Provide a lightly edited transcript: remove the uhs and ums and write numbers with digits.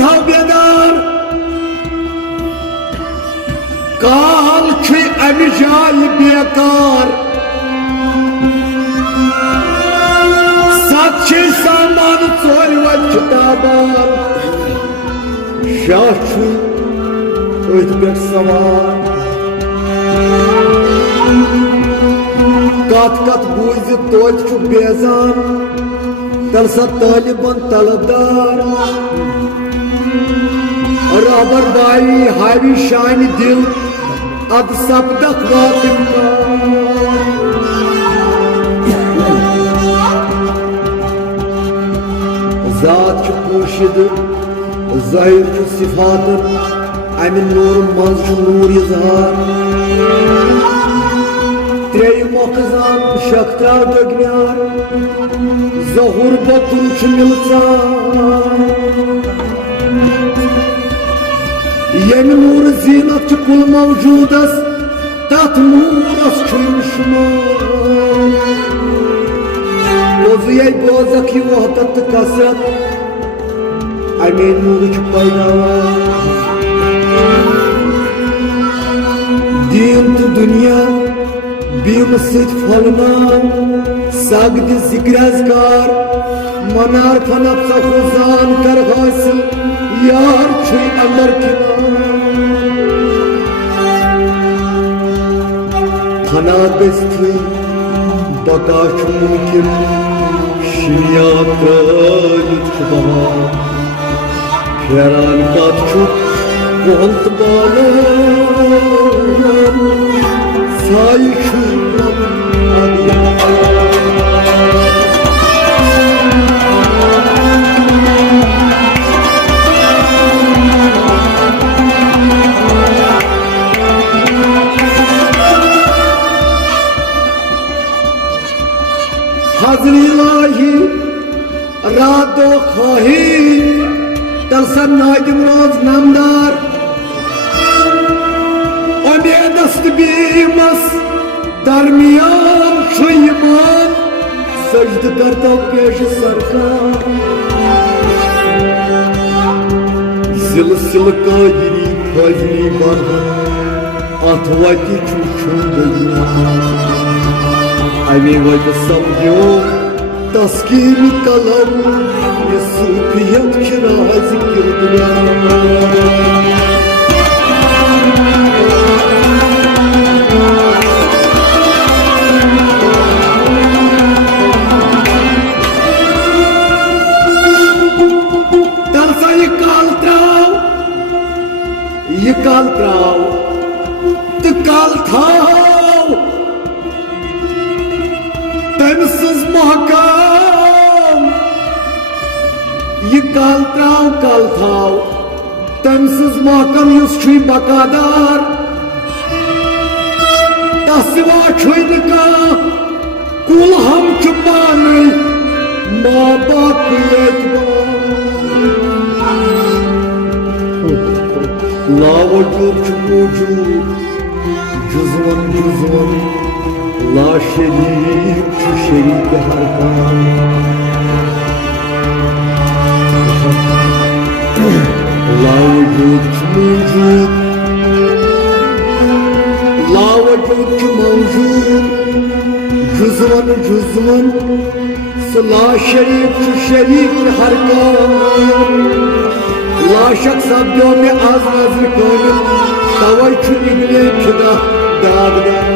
था बेदार काल अमिजाय बेकार सच्चे सामान चोर वताबार शाह पे सवार कत कत बूझ तोत बेजार तल सा तालिबान तलबदार रबर बाई हावी शान दिल अब सपदक जात पोशिद ज़ाहिर सिफात अमि नूर मज नूर इजहार त्रे मखजान शख्तरा दगनार जहूर बतुन मिलचार यम नूर जीनत कुल मौजूदस तथ नूरस शुमार बोजक वहदत कसरत अमे नूर पैदावार दीन तो दुनिया बीम सत फलमान सगद जिक्र मनार फनफ सफुजान कर हासिल यार छुई अंदर फना गई बकाश मुमकिन शिया फेरान कत वंत बाल साई हजरीलाही रातो खाही तलसन नादिम रोज नामदार उम्मीदस्त बीमस दरमियान छुईमान सजद करता पेश सरकार जिल सिल कायरी फजली मरहम अथवाती छुछुंदगी अमी वजह समझो तस्कीर कलम ये सूफियत शराह जिक्र दुनिया तरसा ये काल त्राव तो काल था तमसज महकाम ये काल थाव तमसज महकम युस छुई बकादार तस्वा छुई का कुल हम चुपान माँ बाप लावजूद मौजूद जुज़वन जुज़वन ला शरीक शरीक हर काम लावजूद मौजूद जुज़वन जुज़वन ला शरीक हर काम ला शक सब्दों में आज नजर कामिल तवै छु निकले फिदा दागदार